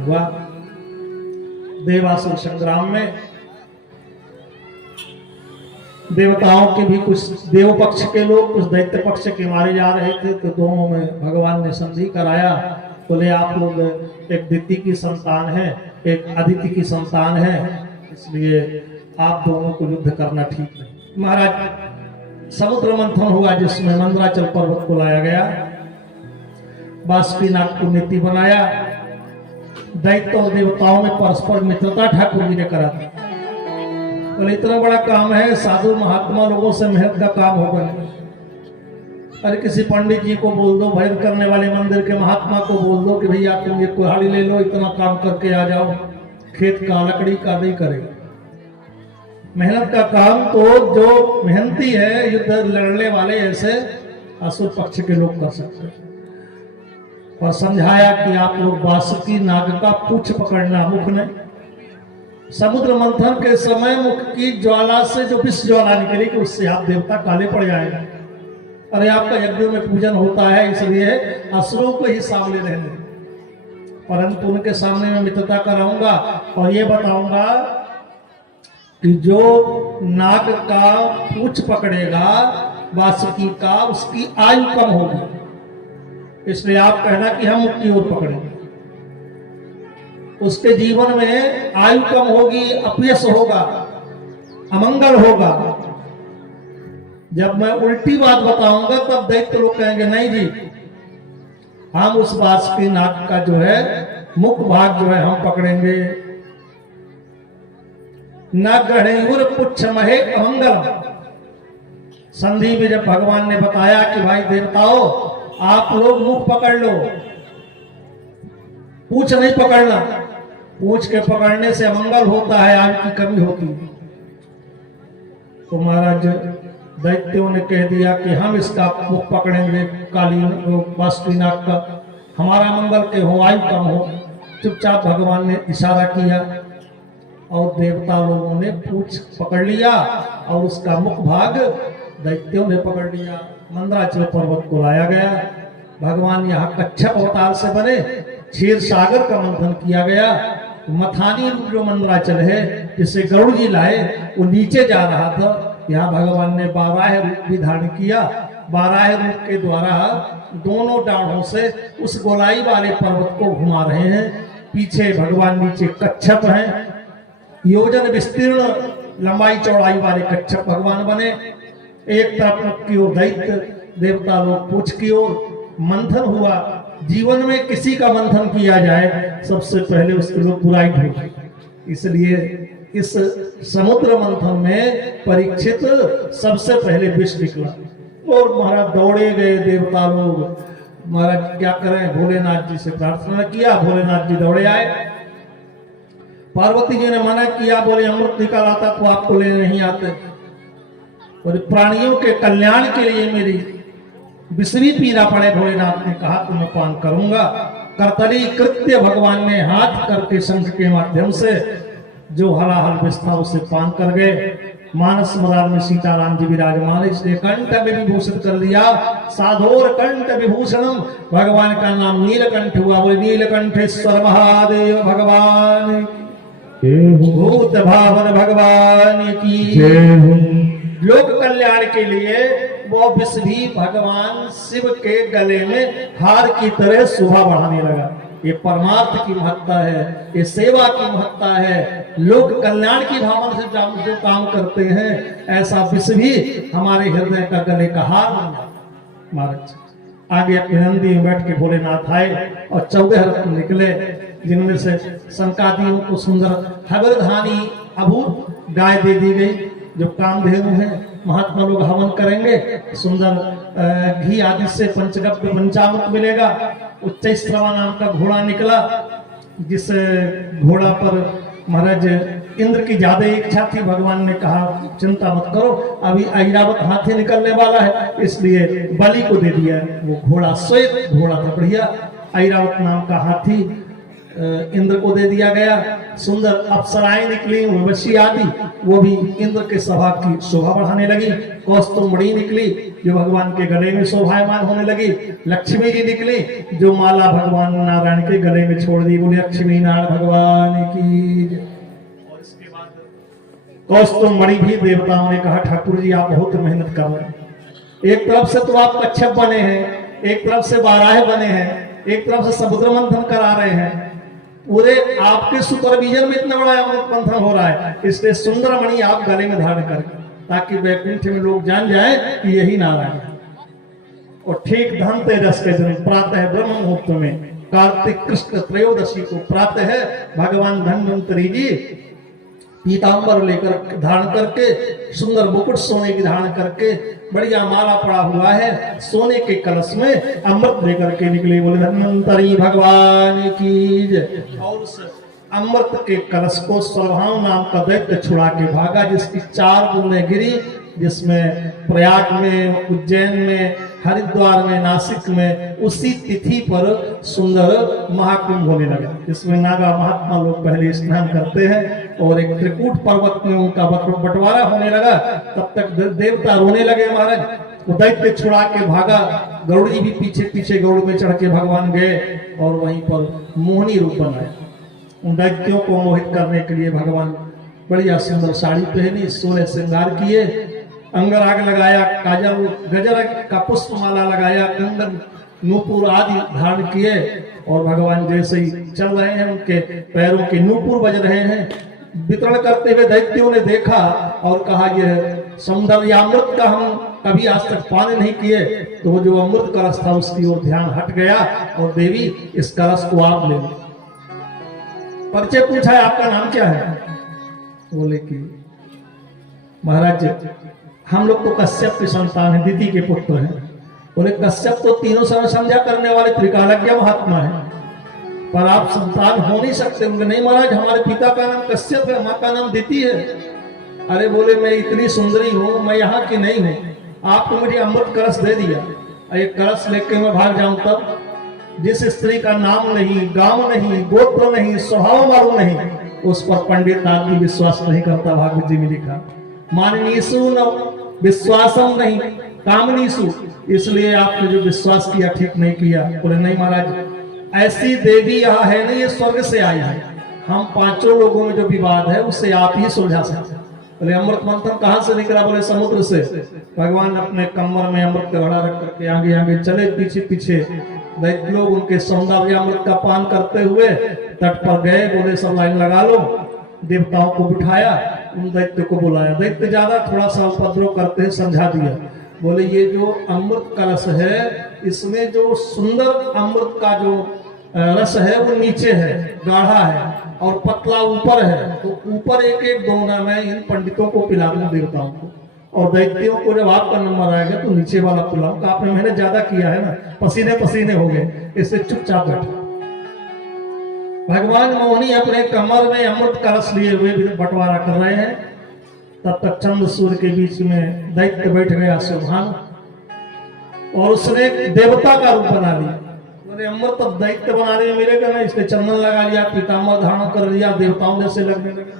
हुआ। देवासुर संग्राम में देवताओं के भी कुछ देव पक्ष के लोग कुछ दैत्य पक्ष के मारे जा रहे थे, तो दोनों में भगवान ने संधि कराया। बोले आप लोग एक दिति की संतान है, एक अदिति की संतान है, इसलिए आप दोनों को युद्ध करना ठीक नहीं। महाराज समुद्र मंथन हुआ जिसमें मंदराचल पर्वत को लाया गया, बासुकीनाग को नीति बनाया, दैत्य और देवताओं में परस्पर मित्रता ठाकुर जी ने करा दी। तो इतना बड़ा काम है, साधु महात्मा लोगों से मेहनत का काम होगा। अरे किसी पंडित जी को बोल दो, भजन करने वाले मंदिर के महात्मा को बोल दो कि भैया तुम ये कुल्हाड़ी ले लो, इतना काम करके आ जाओ, खेत का लकड़ी का नहीं करेगा। मेहनत का काम तो जो मेहनती है, युद्ध लड़ने वाले ऐसे असुर पक्ष के लोग कर सकते हैं। और समझाया कि आप लोग बासुकी नाग का पूंछ पकड़ना, मुख नहीं। समुद्र मंथन के समय मुख की ज्वाला से जो विष ज्वाला निकलेगी उससे आप देवता काले पड़ जाएगा। अरे आपका यज्ञों में पूजन होता है, इसलिए असुरों को ही सामने रहने, परंतु उनके सामने मैं मित्रता कराऊंगा और ये बताऊंगा कि जो नाग का पूंछ पकड़ेगा बासुकी का, उसकी आयु कम होगी। इसलिए आप कहना कि हम मुख की ओर पकड़ेंगे, उसके जीवन में आयु कम होगी, अपयश होगा, अमंगल होगा। जब मैं उल्टी बात बताऊंगा तब दैत्य लोग कहेंगे नहीं जी, हम उस बासुकी नाग का जो है मुख भाग जो है हम पकड़ेंगे। न गढ़ेयुर पुच्छ महे अमंगलम। संधि में जब भगवान ने बताया कि भाई देवताओं आप लोग मुख पकड़ लो, पूंछ नहीं पकड़ना, पूंछ के पकड़ने से अमंगल होता है, आयु की कमी होती है। तो महाराज दैत्यों ने कह दिया कि हम इसका मुख पकड़ेंगे, काली बासुकी नाग का, हमारा मंगल के हो, आयु कम हो। चुपचाप भगवान ने इशारा किया और देवता लोगों ने पूंछ पकड़ लिया और उसका मुख भाग दैत्यों ने पकड़ लिया। मंदराचल पर्वत को लाया गया। भगवान यहाँ कच्छप अवतार से बने, क्षीर सागर का मंथन किया गया। मथानी रूप जो मंदराचल है जिसे गरुड़ जी लाए, वो नीचे जा रहा था। यहाँ भगवान ने 12 रूप भी धारण किया। 12 रूप के द्वारा दोनों डाढ़ों से उस गोलाई वाले पर्वत को घुमा रहे हैं। पीछे भगवान नीचे कच्छप हैं, योजन विस्तीर्ण लंबाई चौड़ाई वाले कच्छप भगवान बने। एक तरफ की ओर दैत्य देवता लोग पूछ की ओर। मंथन हुआ। जीवन में किसी का मंथन किया जाए सबसे पहले उसके लोग बुराई ढूंढे, इसलिए इस समुद्र मंथन में परीक्षित सबसे पहले विष निकला और महाराज दौड़े गए देवता लोग। महाराज क्या करें, भोलेनाथ जी से प्रार्थना किया, भोलेनाथ जी दौड़े आए। पार्वती जी ने मना किया, बोले अमृत निकाल आता तो आपको लेने नहीं आते, और प्राणियों के कल्याण के लिए मेरी विषवी पीना पड़े। भोलेनाथ ने कहा तो मैं पान करूंगा। कर्तरी कृत्य भगवान ने हाथ करके शंख के माध्यम से जो हलाहल विष था उसे पान कर गए। मानस मरार में सीताराम जी विराजमान, इसलिए कंठ में विभूषित कर दिया। साधोर कंठ विभूषणम, भगवान का नाम नीलकंठ हुआ। वो नीलकंठेश्वर महादेव भगवान, भूत भावन भगवान की। लोक कल्याण के लिए वो विष भी भगवान शिव के गले में हार की तरह शोभा बढ़ाने लगा। ये परमार्थ की महत्ता है, ये सेवा की महत्ता है। लोक कल्याण की भावना से जो काम करते हैं, ऐसा विष भी हमारे हृदय का गले का हार बन जाता। महाराज आगे अपनी नंदी में बैठ के भोलेनाथ आए और 14 रत्न निकले, जिनमें से संकादियों को सुंदर हवरधानी अभूत गाय दे दी गई जो कामधेनु है। महात्मा लोग हवन करेंगे, सुंदर घी आदि से पंचगव्य पंचामृत मिलेगा। उच्चैश्रवा नाम का घोड़ा निकला, जिस घोड़ा पर महाराज इंद्र की ज्यादा इच्छा थी। भगवान ने कहा चिंता मत करो, अभी ऐरावत हाथी निकलने वाला है, इसलिए बलि को दे दिया। वो घोड़ा श्वेत घोड़ा था, बढ़िया। ऐरावत नाम का हाथी इंद्र को दे दिया गया। सुंदर अप्सराएं निकली, उर्वशी आदि, वो भी इंद्र के सभा की शोभा बढ़ाने लगी। कौस्तुभमणि निकली जो भगवान के गले में शोभायमान होने लगी। लक्ष्मी जी निकली जो माला भगवान नारायण के गले में छोड़ दी। बोले लक्ष्मी नारायण भगवान की। और इसके बाद कौस्तुभमणि भी देवताओं ने कहा ठाकुर जी आप बहुत मेहनत कर रहे हैं, एक तरफ से तो आप कच्छप बने हैं, एक तरफ से बाराह बने हैं, एक तरफ से समुद्र मंथन करा रहे हैं, पूरे आपके सुपरविजन में इतना बड़ा अमृत मंथन हो रहा है, इसलिए सुंदर मणि आप गले में धारण करके, ताकि वैकुंठ में लोग जान जाए कि यही नारायण है। और ठीक धनतेरस के दिन प्रातः ब्रह्म मुहूर्त में कार्तिक कृष्ण त्रयोदशी को प्रातः भगवान धन्वंतरी जी पीतांबर लेकर धारण करके, सुंदर मुकुट सोने की धारण करके, बढ़िया माला पड़ा हुआ है, सोने के कलश में अमृत लेकर के निकले। बोले धन्वंतरी भगवान की जय। और उस अमृत के कलश को स्वभाव नाम का दैत्य छुड़ा के भागा, जिसकी 4 बूंदें गिरी, जिसमें प्रयाग में, उज्जैन में, हरिद्वार में, नासिक में उसी तिथि पर सुंदर महाकुंभ होने लगा। इसमें नागा महात्मा लोग पहले स्नान करते हैं और एक त्रिकूट पर्वत में उनका बंटवारा होने लगा। तब तक देवता रोने लगे महाराज, वो दैत्य छुड़ा के भागा। गरुड़ जी भी पीछे पीछे गरुड़ में चढ़ के भगवान गए और वहीं पर मोहनी रूप बनाया। उन दैत्यों को मोहित करने के लिए भगवान बढ़िया सुंदर साड़ी पहनी, सोने श्रृंगार किए, अंगराग लगाया, काजल गजर का पुष्पमाला लगाया, कंगन नूपुर आदि धारण किए और भगवान जैसे ही चल रहे हैं उनके पैरों के नूपुर बज रहे हैं। वितरण करते हुए दैत्यों ने देखा और कहा यह सौंदर्यामृत का हम कभी आज तक पान नहीं किए। तो वो जो अमृत कलश था उसकी ओर ध्यान हट गया और देवी इस कलश को आप ले लो। परिचय पूछा है आपका नाम क्या है? बोले कि महाराज हम लोग तो कश्यप की संतान है, दीदी के पुत्र हैं। बोले कश्यप तो तीनों समय समझा करने वाले त्रिकालज्ञ महात्मा है, पर आप संतान हो नहीं सकते। उनके नहीं महाराज हमारे पिता का नाम कश्यप है, माँ का नाम दीदी है। अरे बोले मैं इतनी सुंदरी हूँ, मैं यहाँ की नहीं हूँ, आपने मुझे अमृत कलश दे दिया, एक कलश लेके मैं भाग जाऊं तब? जिस स्त्री का नाम नहीं, गांव नहीं, गोत्र नहीं, स्वभाव मालूम नहीं, उस पर पंडित आदमी विश्वास नहीं करता। भागवत जी में लिखा माननीसु न विश्वासम नहीं कामनीसु, इसलिए आपने जो विश्वास किया ठीक नहीं किया। बोले नहीं महाराज ऐसी देवी यहाँ है नहीं, ये स्वर्ग से आई है, हम 5 लोगों में जो विवाद है उसे आप ही सुलझा सकते। बोले अमृत मंथन कहाँ से निकला? बोले समुद्र से। भगवान अपने कमर में अमृत का घड़ा रख करके आगे आगे चले, पीछे पीछे दैत्य लोग उनके सौंदर्य अमृत का पान करते हुए तट पर गए। बोले सब लाइन लगा लो। देवताओं को बिठाया, उन दैत्य को बुलाया। दैत्य ज्यादा थोड़ा सा उपद्रव करते हैं, समझा दिया। बोले ये जो अमृत कलश है इसमें जो सुंदर अमृत का जो रस है वो नीचे है, गाढ़ा है, और पतला ऊपर है। तो ऊपर एक एक दोना मैं इन पंडितों को पिला दूं, देवताओं को, और दैत्यों को जब आपका नंबर आएगा तो नीचे वाला पिलाऊं। आपने मेहनत ज्यादा किया है ना, पसीने पसीने हो गए, इससे चुपचाप बैठो। भगवान मोहिनी अपने कमर में अमृत कलश लिए हुए बंटवारा कर रहे हैं। तब तक चंद्र सूर्य के बीच में दैत्य बैठ गया सुभान, और उसने देवता का रूप बना लिया। बोले अमृत अब दैत्य बनाने में मिलेगा ना, इसने चंदन लगा लिया, पीताम्बर धारण कर लिया, देवताओं जैसे लगने लगा,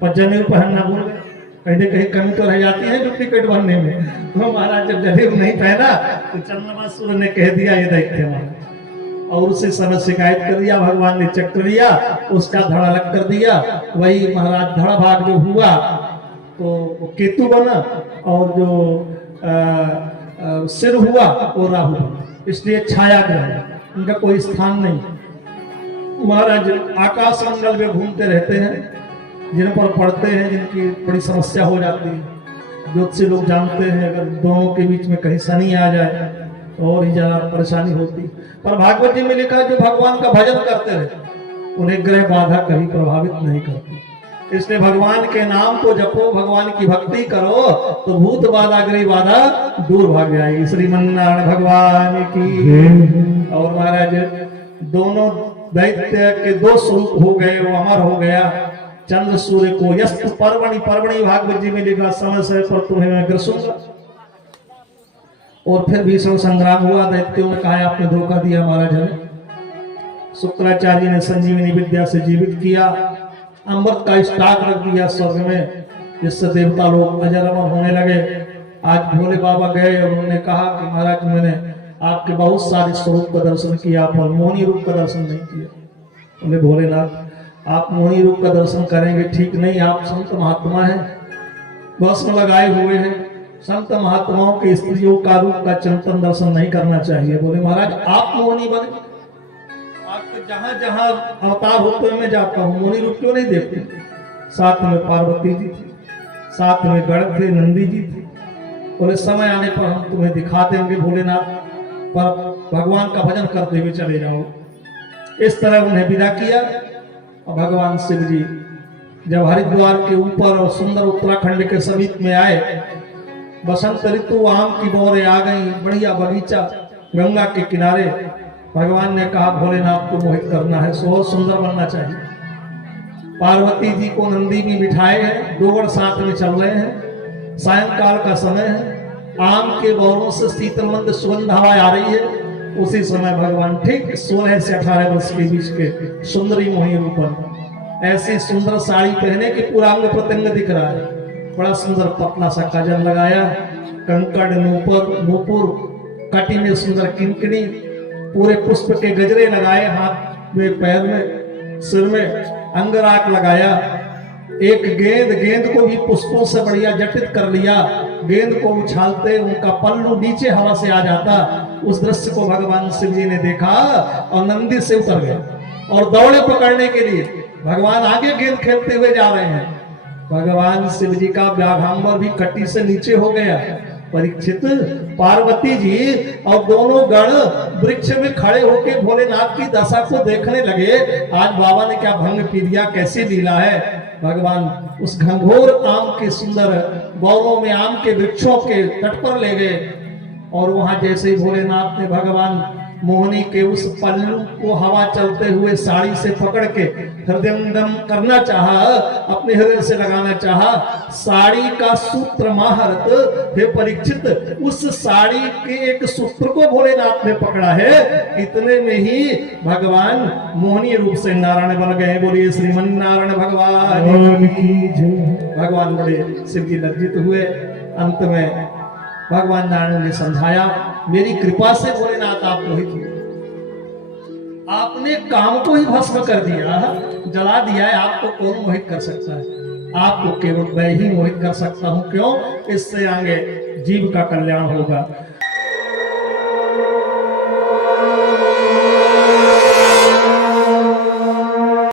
पर जनेऊ पहनना भूल गए। कहीं कहीं कमी तो रह जाती है डुप्लीकेट बनने में। तो महाराज जब जनेऊ नहीं पहना तो चंद्रमासुर ने कह दिया ये दैत्य है, और उसी समय शिकायत कर दिया। भगवान ने चक्र लिया, उसका धड़ा अलग कर दिया। वही महाराज धड़ा भाग जो हुआ तो वो केतु बना, और जो सिर हुआ वो राहु बना। इसलिए छाया ग्रह, उनका कोई स्थान नहीं। महाराज आकाश मंडल में घूमते रहते हैं, जिन पर पढ़ते हैं जिनकी बड़ी समस्या हो जाती है। ज्योतिषी लोग जानते हैं अगर दोनों के बीच में कहीं शनि आ जाए तो और ही ज्यादा परेशानी होती। पर भागवत जी में लिखा है जो भगवान का भजन करते रहे उन्हें ग्रह बाधा कभी प्रभावित नहीं करती। इसलिए भगवान के नाम को जपो, भगवान की भक्ति करो तो भूत बाधा ग्रह बाधा दूर भाग जाएगी। श्रीमन्नारायण भगवान की। और महाराज दोनों दैत्य के 2 स्वरूप हो गए, वो अमर हो गया। चंद्र सूर्य को यस्त पर्वणि, पर्वणि भागवत जी में लिखा समय समय पर तुम्हें मैं ग्रसूंगा। और फिर भीषण संग्राम हुआ, दैत्यों ने कहा आपने धोखा दिया महाराज हमें, शुक्राचार्य ने संजीवनी विद्या से जीवित किया, अमृत का स्टॉक रख दिया स्वर्ग में, जिससे देवता लोग अजर अमर होने लगे। आज भोले बाबा गए और उन्होंने कहा कि महाराज मैंने आपके बहुत सारे स्वरूप का दर्शन किया पर मोहनी रूप का दर्शन नहीं किया। बोले भोलेनाथ आप मोहनी रूप का दर्शन करेंगे ठीक नहीं, आप संत महात्मा हैं, भस्म लगाए हुए हैं, संत महात्माओं के स्त्रियों का रूप का चिंतन दर्शन नहीं करना चाहिए। बोले महाराज आप मोहनी बने, आपके जहां जहां अवतार होते हुए मैं जाता हूँ, मोहनी रूप क्यों नहीं देखते? साथ में पार्वती जी थी, साथ में गण थे, नंदी जी थे। बोले समय आने पर हम तुम्हें दिखा देंगे भोलेनाथ, पर भगवान का भजन करते हुए चले जाओ। इस तरह उन्हें विदा किया और भगवान शिव जी जब हरिद्वार के ऊपर और सुंदर उत्तराखंड के समीप में आए, बसंत ऋतु, आम की बौरें आ गई, बढ़िया बगीचा गंगा के किनारे। भगवान ने कहा भोलेनाथ को मोहित करना है, बहुत सुंदर बनना चाहिए। पार्वती जी को नंदी भी बिठाए हैं, दोगड़ साथ में चल रहे हैं, सायंकाल का समय है, आम के बौरों से शीतल मंद सुगंध हवा आ रही है। उसी समय भगवान ठीक 16 से 18 वर्ष के बीच के सुंदरी मोही रूपन, ऐसी सुंदर साड़ी पहने कि पूरा अंग प्रत्यंग दिख रहा है, बड़ा सुंदर पतला सा काजल लगाया, कंकड़ नूपुर, कटी में सुंदर किंकनी, पूरे पुष्प के गजरे लगाए, हाथ में पैर में सिर में अंगराग लगाया। एक गेंद को भी पुष्पों से बढ़िया जटित कर लिया, गेंद को उछालते उनका पल्लू नीचे हवा से आ जाता। उस दृश्य को भगवान शिव जी ने देखा और नंदी से उतर गए और दौड़े पकड़ने के लिए। भगवान आगे गेंद खेलते हुए जा रहे हैं, भगवान शिव जी का व्याघांबर भी कटी से नीचे हो गया। परीक्षित, पार्वती जी और दोनों गण वृक्ष में खड़े होकर भोलेनाथ की दशा को देखने लगे। आज बाबा ने क्या भंग पी दिया, कैसी लीला है। भगवान उस घंघोर आम के सुंदर बौरों में आम के वृक्षों के तट पर ले गए और वहां जैसे ही भोलेनाथ ने भगवान मोहनी के उस पल्लू को हवा चलते हुए साड़ी से पकड़ के हृदयंगम करना चाहा, अपने हृदय से लगाना चाहा, साड़ी का सूत्र महारत हे परीक्षित, उस साड़ी के एक सूत्र को भोलेनाथ ने पकड़ा है। इतने में ही भगवान मोहनी रूप से नारायण बन गए। बोलिए श्रीमन नारायण भगवान की जय। भगवान बड़े शिव जी लज्जित हुए। अंत में भगवान नारायण ने समझाया, मेरी कृपा से भोलेनाथ आप मोहित हुए, आपने काम को ही भस्म कर दिया, जला दिया है, आपको कौन मोहित कर सकता है? आपको केवल मैं ही मोहित कर सकता हूं। क्यों? इससे आगे जीव का कल्याण होगा।